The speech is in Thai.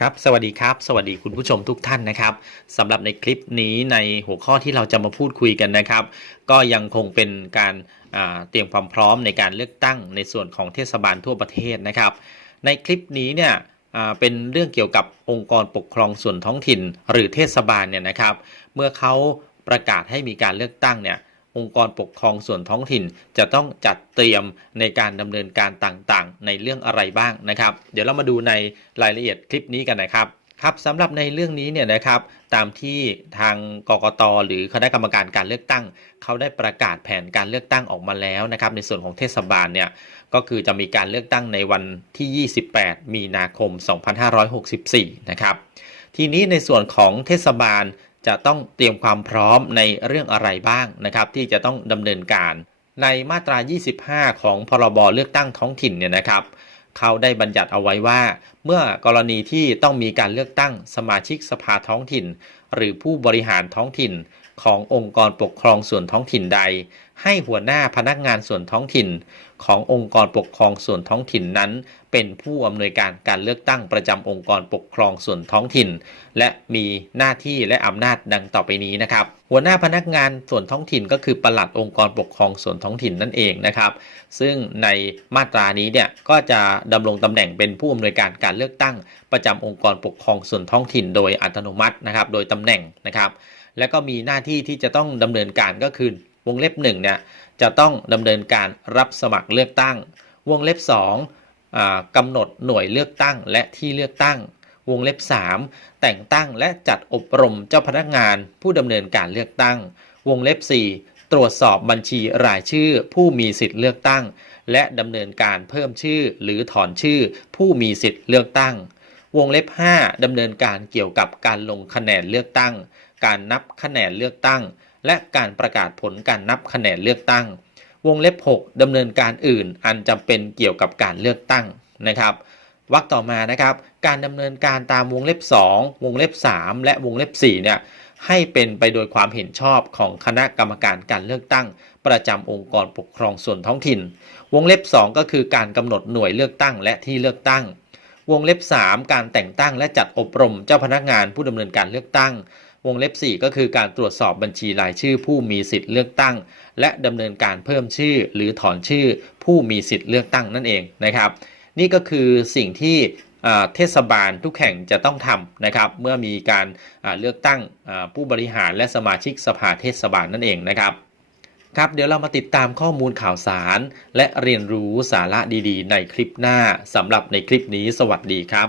ครับสวัสดีครับ สวัสดีคุณผู้ชมทุกท่านนะครับสำหรับในคลิปนี้ในหัวข้อที่เราจะมาพูดคุยกันนะครับ ก็ยังคงเป็นการเตรียมความพร้อมในการเลือกตั้งในส่วนของเทศบาลทั่วประเทศนะครับ ในคลิปนี้เนี่ยเป็นเรื่องเกี่ยวกับองค์กรปกครองส่วนท้องถิ่น หรือเทศบาลเนี่ยนะครับ เมื่อเขาประกาศให้มีการเลือกตั้งเนี่ย องค์กรปกครองส่วนท้องถิ่น จะต้องจัดเตรียมในการดำเนินการต่างๆ ในเรื่องอะไรบ้างนะครับ เดี๋ยวเรามาดูในรายละเอียดคลิปนี้กันนะครับครับสำหรับในเรื่องนี้เนี่ยนะครับตามที่ทางกกตหรือคณะกรรมการการเลือกตั้ง เขาได้ประกาศแผนการเลือกตั้งออกมาแล้วนะครับ ในส่วนของเทศบาลเนี่ยก็คือจะมีการเลือกตั้งในวันที่ 28 มีนาคม 2564 นะครับ ทีนี้ในส่วนของเทศบาล จะต้องเตรียมความพร้อมในเรื่องอะไรบ้างนะครับ ที่จะต้องดำเนินการ ในมาตรา 25 ของพรบเลือกตั้งท้องถิ่นเนี่ยนะครับเขาได้บัญญัติเอาไว้ว่า เมื่อกรณีที่ต้องมีการเลือกตั้งสมาชิกสภาท้องถิ่น หรือผู้บริหารท้องถิ่น ขององค์กรปกครองส่วนท้องถิ่นใด ให้หัวหน้าพนักงานส่วนท้องถิ่น ขององค์กรปกครองส่วนท้องถิ่นนั้นเป็นผู้อำนวยการการเลือกตั้งประจำองค์กรปกครองส่วนท้องถิ่น และมีหน้าที่และอำนาจดังต่อไปนี้นะครับ หัวหน้าพนักงานส่วนท้องถิ่นก็คือปลัดองค์กรปกครองส่วนท้องถิ่นนั่นเองนะครับ ซึ่งในมาตรานี้เนี่ยก็จะดำรงตำแหน่งเป็นผู้อำนวยการการเลือกตั้งประจำองค์กรปกครองส่วนท้องถิ่น โดยอัตโนมัตินะครับ โดยตำแหน่งนะครับ และก็มีหน้าที่ที่จะต้องดำเนินการก็คือวงเล็บหนึ่งเนี่ยจะต้องดำเนินการรับสมัครเลือกตั้ง วงเล็บ2อ่า กำหนดหน่วยเลือกตั้งและที่เลือกตั้ง วงเล็บ 3 แต่งตั้งและจัดอบรมเจ้าพนักงาน ผู้ดำเนินการเลือกตั้ง วงเล็บ 4 ตรวจสอบบัญชีรายชื่อ ผู้มีสิทธิ์เลือกตั้ง และดำเนินการเพิ่มชื่อ หรือถอนชื่อ ผู้มีสิทธิ์เลือกตั้ง วงเล็บ 5ดำเนินการเกี่ยวกับการลงคะแนนเลือกตั้ง การนับคะแนนเลือกตั้ง และการประกาศผลการนับคะแนนเลือกตั้ง วงเล็บ 6ดำเนินการอื่น อันจำเป็นเกี่ยวกับการเลือกตั้งนะครับวรรคต่อมานะครับ การดำเนินการตามวงเล็บ 2 วงเล็บ 3 และวงเล็บ4เนี่ยให้เป็นไปโดยความเห็นชอบของคณะกรรมการการเลือกตั้ง ประจำองค์กรปกครองส่วนท้องถิ่น วงเล็บ 2 ก็คือการกำหนดหน่วยเลือกตั้งและที่เลือกตั้ง วงเล็บ 3 การแต่งตั้งและจัดอบรมเจ้าพนักงานผู้ดำเนินการเลือกตั้ง วงเล็บ 4 ก็คือการตรวจสอบบัญชีรายชื่อผู้มีสิทธิ์เลือกตั้ง และดำเนินการเพิ่มชื่อ หรือถอนชื่อผู้มีสิทธิ์เลือกตั้งนั่นเองนะครับ นี่ก็คือสิ่งที่เทศบาลทุกแห่งจะต้องทำนะครับเมื่อมีการเลือกตั้งผู้บริหารและสมาชิกสภาเทศบาลนั่นเองนะครับครับเดี๋ยวเรามาติดตามข้อมูลข่าวสาร และเรียนรู้สาระดีๆ ในคลิปหน้าสำหรับในคลิปนี้สวัสดีครับ